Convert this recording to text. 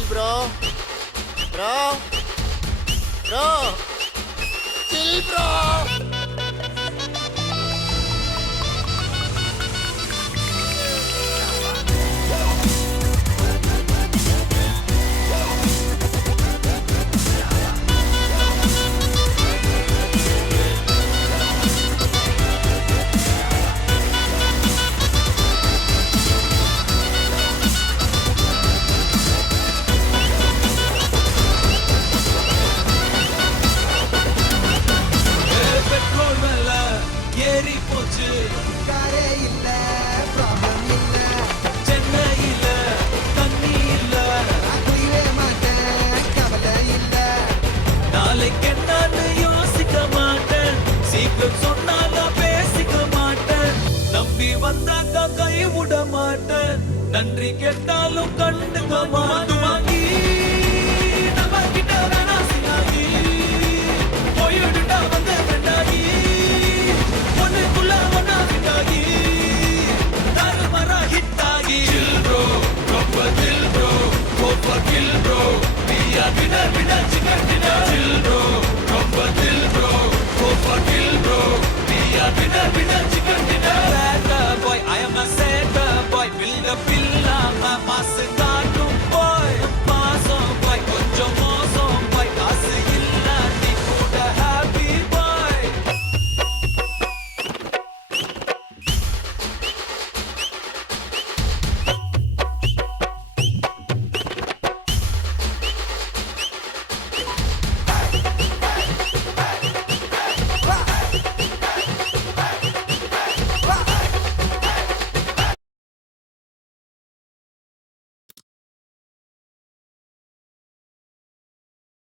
chill bro. Bro. Bro. Chill bro. Petrol மேல ஏறி போச்சு, காரே இல்ல, ப்ராப்ளம் இல்ல, சென்னையில தண்ணி இல்ல, நான் குடிவே மாட்டேன், கவலை இல்ல. நாளைக்கு என்னன்னு யோசிக்க மாட்டேன், சீக்கிரம் சொன்னா நான் பேசிக்க மாட்டேன், நம்பி வந்தாக்கா கை விட மாட்டேன், நன்றி கேட்டாலும் கண்டுக்க மாட்டேன். வாங்கி நம்ம கிட்ட வேணா சினாகி, போயிடுட்டா வந்து ஃப்ரெண்டாகி, ஒண்ணுக்குள்ள ஒன்னா ஃபிட்டாகி, தாறுமாறா ஹிட் ஆகி. Chill bro, ரொம்ப chill bro, over kill bro, we are winner winner chicken dinner. Chill bro, ரொம்ப chill bro, over kill bro, we are winner